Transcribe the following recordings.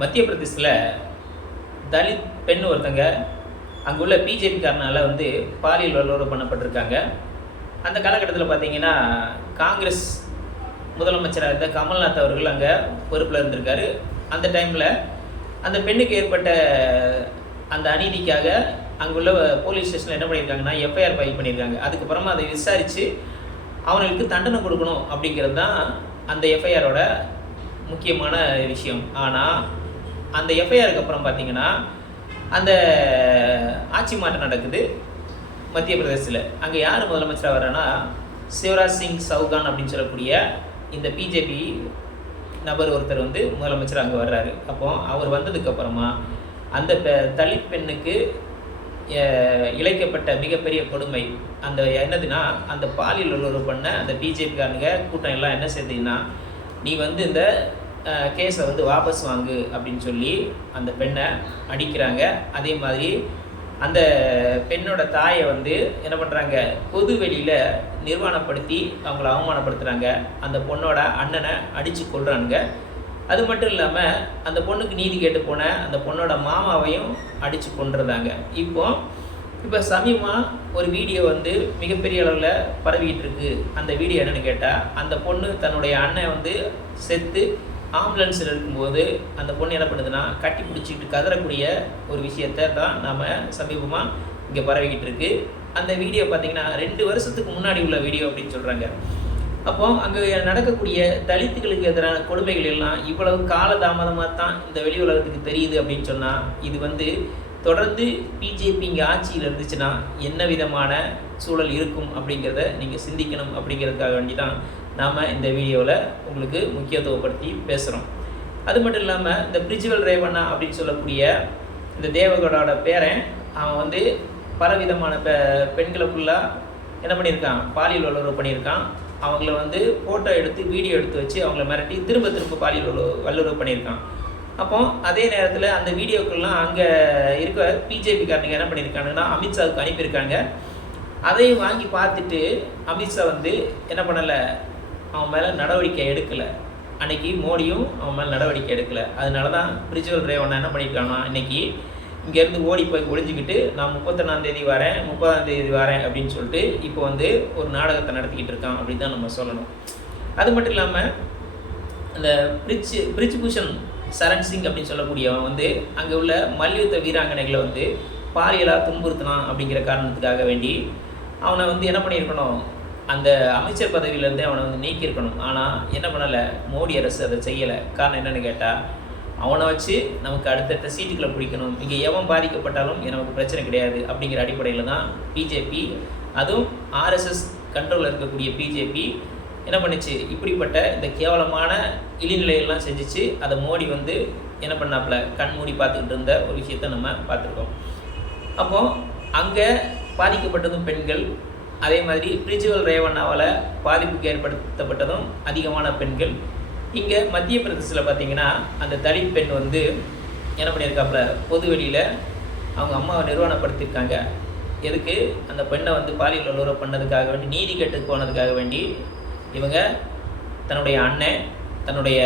மத்திய பிரதேசத்தில் தலித் பெண் ஒருத்தங்க அங்குள்ள பிஜேபிக்காரனால் பாலியல் வல்லுறவு பண்ணப்பட்டிருக்காங்க. அந்த காலகட்டத்தில் பார்த்தீங்கன்னா காங்கிரஸ் முதலமைச்சராக இருந்த கமல்நாத் அவர்கள் அங்கே பொறுப்பில் இருந்திருக்காரு. அந்த டைமில் அந்த பெண்ணுக்கு ஏற்பட்ட அந்த அநீதிக்காக அங்குள்ள போலீஸ் ஸ்டேஷனில் என்ன பண்ணியிருக்காங்கன்னா எஃப்ஐஆர் ஃபைல் பண்ணியிருக்காங்க. அதுக்கப்புறமா அதை விசாரித்து அவங்களுக்கு தண்டனை கொடுக்கணும் அப்படிங்கிறது தான் அந்த எஃப்ஐஆரோட முக்கியமான விஷயம். ஆனால் அந்த எஃப்ஐஆருக்கு அப்புறம் பார்த்தீங்கன்னா அந்த ஆட்சி மாற்றம் நடக்குது மத்திய பிரதேசத்தில். அங்கே யார் முதலமைச்சராக வர்றன்னா சிவராஜ் சிங் சௌகான் அப்படின்னு சொல்லக்கூடிய இந்த பிஜேபி நபர் ஒருத்தர் முதலமைச்சர் அங்கே வர்றாரு. அப்போ அவர் வந்ததுக்கப்புறமா அந்த தலித் பெண்ணுக்கு இழைக்கப்பட்ட மிகப்பெரிய கொடுமை அந்த என்னதுன்னா, அந்த பாலியல் வல்லுறவு பண்ண அந்த பிஜேபிக்காரனுங்க கூட்டம் எல்லாம் என்ன செய்யுதுன்னா, நீ இந்த கேஸை வாபஸ் வாங்கு அப்படின்னு சொல்லி அந்த பெண்ணை அடிக்கிறாங்க. அதே மாதிரி அந்த பெண்ணோட தாயை என்ன பண்ணுறாங்க, பொது வெளியில் நிர்வாணப்படுத்தி அவங்கள அவமானப்படுத்துகிறாங்க. அந்த பொண்ணோட அண்ணனை அடித்து கொள்கிறானுங்க. அது மட்டும் இல்லாமல் அந்த பொண்ணுக்கு நீதி கேட்டு போன அந்த பொண்ணோட மாமாவையும் அடித்து கொண்டுறதாங்க. இப்போ சமீபமாக ஒரு வீடியோ மிகப்பெரிய அளவில் பரவிக்கிட்டு இருக்கு. அந்த வீடியோ என்னென்னு கேட்டால், அந்த பொண்ணு தன்னுடைய அண்ணன் செத்து ஆம்புலன்ஸில் இருக்கும்போது அந்த பொண்ணு என்ன பண்ணுதுன்னா கட்டி பிடிச்சிக்கிட்டு கதறக்கூடிய ஒரு விஷயத்தை தான் நாம் சமீபமாக இங்கே பரவிக்கிட்டு இருக்கு. அந்த வீடியோ பார்த்திங்கன்னா 2 வருஷத்துக்கு முன்னாடி உள்ள வீடியோ அப்படின்னு சொல்கிறாங்க. அப்போ அங்கே நடக்கக்கூடிய தலித்துகளுக்கு எதிரான கொடுமைகள் எல்லாம் இவ்வளவு காலதாமதமாக தான் இந்த வெளி உலகத்துக்கு தெரியுது அப்படின்னு சொன்னால், இது தொடர்ந்து பிஜேபி இங்கே ஆட்சியில் இருந்துச்சுன்னா என்ன விதமான சூழல் இருக்கும் அப்படிங்கிறத நீங்கள் சிந்திக்கணும். அப்படிங்கிறதுக்காக வேண்டி தான் நாம் இந்த வீடியோவில் உங்களுக்கு முக்கியத்துவப்படுத்தி பேசுகிறோம். அது மட்டும் இல்லாமல் இந்த பிரிஜ்வல் ரேவண்ணா அப்படின்னு சொல்லக்கூடிய இந்த தேவகோடோட பேரன் அவன் பலவிதமான பெண்களை ஃபுல்லாக என்ன பண்ணியிருக்கான், பாலியல் வல்லுறவு பண்ணியிருக்கான். அவங்கள ஃபோட்டோ எடுத்து வீடியோ எடுத்து வச்சு அவங்கள மிரட்டி திரும்ப பாலியல் வல்லுறவு பண்ணியிருக்கான். அப்போ அதே நேரத்தில் அந்த வீடியோக்கெல்லாம் அங்கே இருக்க பிஜேபிக்காரனுங்க என்ன பண்ணியிருக்காங்கன்னா அமித்ஷாவுக்கு அனுப்பியிருக்காங்க. அதையும் வாங்கி பார்த்துட்டு அமித்ஷா என்ன பண்ணலை, அவன் மேலே நடவடிக்கை எடுக்கலை. அன்றைக்கி மோடியும் அவன் மேலே நடவடிக்கை எடுக்கலை. அதனால தான் பிரிஜ்வல் ரேவண்ணா என்ன பண்ணியிருக்காங்கன்னா இன்றைக்கி இங்கேருந்து ஓடி போய் ஒழிஞ்சிக்கிட்டு நான் 31ஆம் தேதி வரேன் 30ஆம் தேதி வரேன் அப்படின்னு சொல்லிட்டு இப்போ ஒரு நாடகத்தை நடத்திக்கிட்டு இருக்கான் அப்படின்னு தான் நம்ம சொல்லணும். அது மட்டும் இல்லாமல் அந்த பிரிஜ்பூஷன் சரண் சிங் அப்படின்னு சொல்லக்கூடியவன் அங்கே உள்ள மல்யுத்த வீராங்கனைகளை பாலியலாக துன்புறுத்தினான் அப்படிங்கிற காரணத்துக்காக வேண்டி அவனை என்ன பண்ணியிருக்கணும், அந்த அமைச்சர் பதவியிலேருந்தே அவனை நீக்கியிருக்கணும். ஆனால் என்ன பண்ணலை, மோடி அரசு அதை செய்யலை. காரணம் என்னென்னு கேட்டால், அவனை வச்சு நமக்கு அடுத்தடுத்த சீட்டுக்களை பிடிக்கணும், இங்கே எவன் பாதிக்கப்பட்டாலும் நமக்கு பிரச்சனை கிடையாது அப்படிங்கிற அடிப்படையில் தான் பிஜேபி, அதுவும் ஆர்எஸ்எஸ் கண்ட்ரோலில் இருக்கக்கூடிய பிஜேபி என்ன பண்ணிச்சு, இப்படிப்பட்ட இந்த கேவலமான இழிநிலையெல்லாம் செஞ்சிச்சு. அதை மோடி என்ன பண்ணாப்புல கண் மூடி பார்த்துக்கிட்டு இருந்த ஒரு விஷயத்தை நம்ம பார்த்துருக்கோம். அப்போது அங்கே பாதிக்கப்பட்டதும் பெண்கள், அதே மாதிரி பிரிஜ்வல் ரேவண்ணாவால் பாதிப்புக்கு ஏற்படுத்தப்பட்டதும் அதிகமான பெண்கள். இங்கே மத்திய பிரதேசத்தில் பார்த்திங்கன்னா அந்த தலித் பெண் என்ன பண்ணியிருக்காப்புல பொது வெளியில் அவங்க அம்மாவை நிர்வாணப்படுத்தியிருக்காங்க. எதுக்கு, அந்த பெண்ணை பாலியல் வல்லுறவு பண்ணதுக்காக வேண்டி, நீதி கேட்டு போனதுக்காக வேண்டி இவங்க தன்னுடைய அண்ணன், தன்னுடைய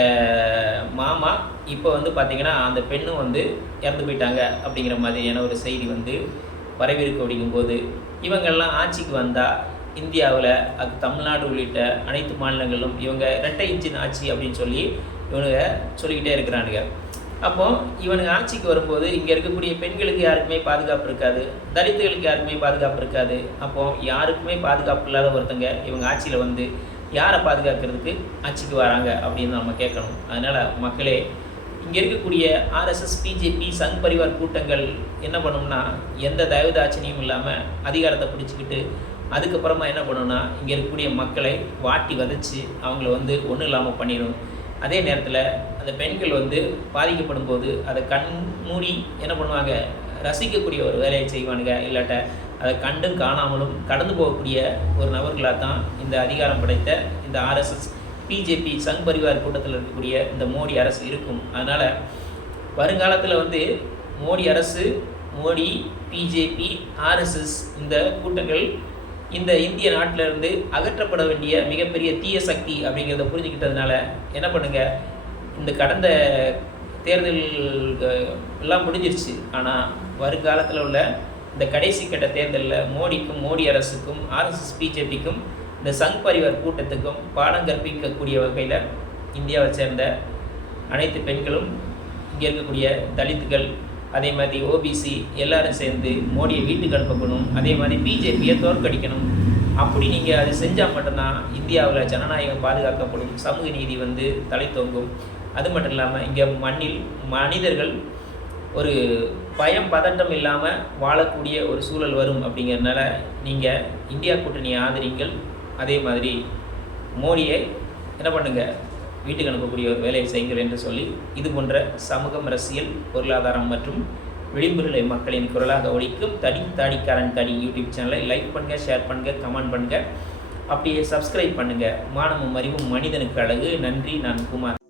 மாமா, இப்போ பார்த்திங்கன்னா அந்த பெண்ணும் இறந்து போயிட்டாங்க அப்படிங்கிற மாதிரியான ஒரு செய்தி பரவிருக்கு. அப்படிங்கும்போது இவங்கெல்லாம் ஆட்சிக்கு வந்தால் இந்தியாவில் அது தமிழ்நாடு உள்ளிட்ட அனைத்து மாநிலங்களிலும் இவங்க இரட்டை இன்ஜின் ஆட்சி அப்படின்னு சொல்லி இவனுங்க சொல்லிக்கிட்டே இருக்கிறானுங்க. அப்போது இவனுங்க ஆட்சிக்கு வரும்போது இங்கே இருக்கக்கூடிய பெண்களுக்கு யாருக்குமே பாதுகாப்பு இருக்காது, தலித்துகளுக்கு யாருக்குமே பாதுகாப்பு இருக்காது. அப்போது யாருக்குமே பாதுகாப்பு இல்லாத ஒருத்தங்க இவங்க ஆட்சியில் யாரை பாதுகாக்கிறதுக்கு ஆட்சிக்கு வராங்க அப்படின்னு நம்ம கேட்கணும். அதனால் மக்களே, இங்கே இருக்கக்கூடிய ஆர்எஸ்எஸ் பிஜேபி சங் பரிவார் கூட்டங்கள் என்ன பண்ணணும்னா, எந்த தயவுதாட்சணியும் இல்லாமல் அதிகாரத்தை பிடிச்சிக்கிட்டு அதுக்கப்புறமா என்ன பண்ணணும்னா இங்கே இருக்கக்கூடிய மக்களை வாட்டி வதைச்சி அவங்கள ஒன்றும் இல்லாமல் பண்ணிடும். அதே நேரத்தில் அந்த பெண்கள் பாதிக்கப்படும் போது அதை கண் மூடி என்ன பண்ணுவாங்க, ரசிக்கக்கூடிய ஒரு வேலையை செய்வானுங்க. இல்லாட்ட அதை கண்டும் காணாமலும் கடந்து போகக்கூடிய ஒரு நபர்களாக தான் இந்த அதிகாரம் படைத்த இந்த ஆர்எஸ்எஸ் பிஜேபி சங் பரிவார் கூட்டத்தில் இருக்கக்கூடிய இந்த மோடி அரசு இருக்கும். அதனால் வருங்காலத்தில் மோடி அரசு, மோடி, பிஜேபி, ஆர்எஸ்எஸ் இந்த கூட்டங்கள் இந்த இந்திய நாட்டிலிருந்து அகற்றப்பட வேண்டிய மிகப்பெரிய தீய சக்தி அப்படிங்கிறத புரிஞ்சுக்கிட்டதுனால என்ன பண்ணுங்கள், இந்த கடந்த தேர்தல் எல்லாம் முடிஞ்சிருச்சு. ஆனால் வருங்காலத்தில் உள்ள இந்த கடைசி கட்ட தேர்தலில் மோடிக்கும், மோடி அரசுக்கும், ஆர்எஸ்எஸ் பிஜேபிக்கும், இந்த சங் பரிவார் கூட்டத்துக்கும் பாடம் கற்பிக்கக்கூடிய வகையில் இந்தியாவை சேர்ந்த அனைத்து பெண்களும், இங்கே இருக்கக்கூடிய தலித்துகள், அதே மாதிரி ஓபிசி எல்லாரும் சேர்ந்து மோடியை வீட்டுக்கு அனுப்பணும். அதே மாதிரி பிஜேபியை தோற்கடிக்கணும். அப்படி நீங்கள் அதை செஞ்சால் மட்டும்தான் இந்தியாவில் ஜனநாயகம் பாதுகாக்கப்படும், சமூக நீதி தலை தோங்கும். அது மட்டும் இல்லாமல் இங்கே மண்ணில் மனிதர்கள் ஒரு பயம் பதட்டம் இல்லாமல் வாழக்கூடிய ஒரு சூழல் வரும். அப்படிங்கிறதுனால நீங்கள் இந்தியா கூட்டணியை ஆதரிங்கள். அதே மாதிரி மோடியை என்ன பண்ணுங்கள், வீட்டுக்கு அனுப்பக்கூடிய ஒரு வேலையை செய்யுங்கள் என்று சொல்லி, இது போன்ற சமூகம், அரசியல், பொருளாதாரம் மற்றும் விளிம்புகளை மக்களின் குரலாக ஒலிக்கும் தாடிக்காரன் தாடி யூடியூப் சேனலை லைக் பண்ணுங்கள், ஷேர் பண்ணுங்கள், கமெண்ட் பண்ணுங்கள், அப்படியே சப்ஸ்கிரைப் பண்ணுங்கள். மானமும் அறிவும் மனிதனுக்கு அழகு. நன்றி. நான் குமார்.